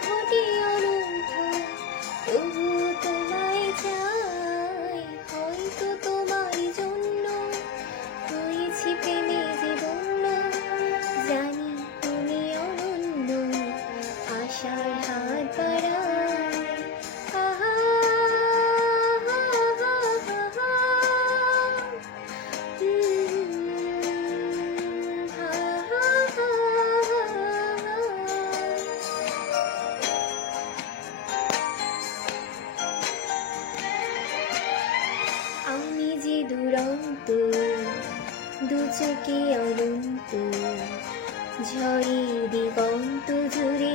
যদি বা দু চোখে অনন্ত ঝড়ে দিগন্ত জুড়ে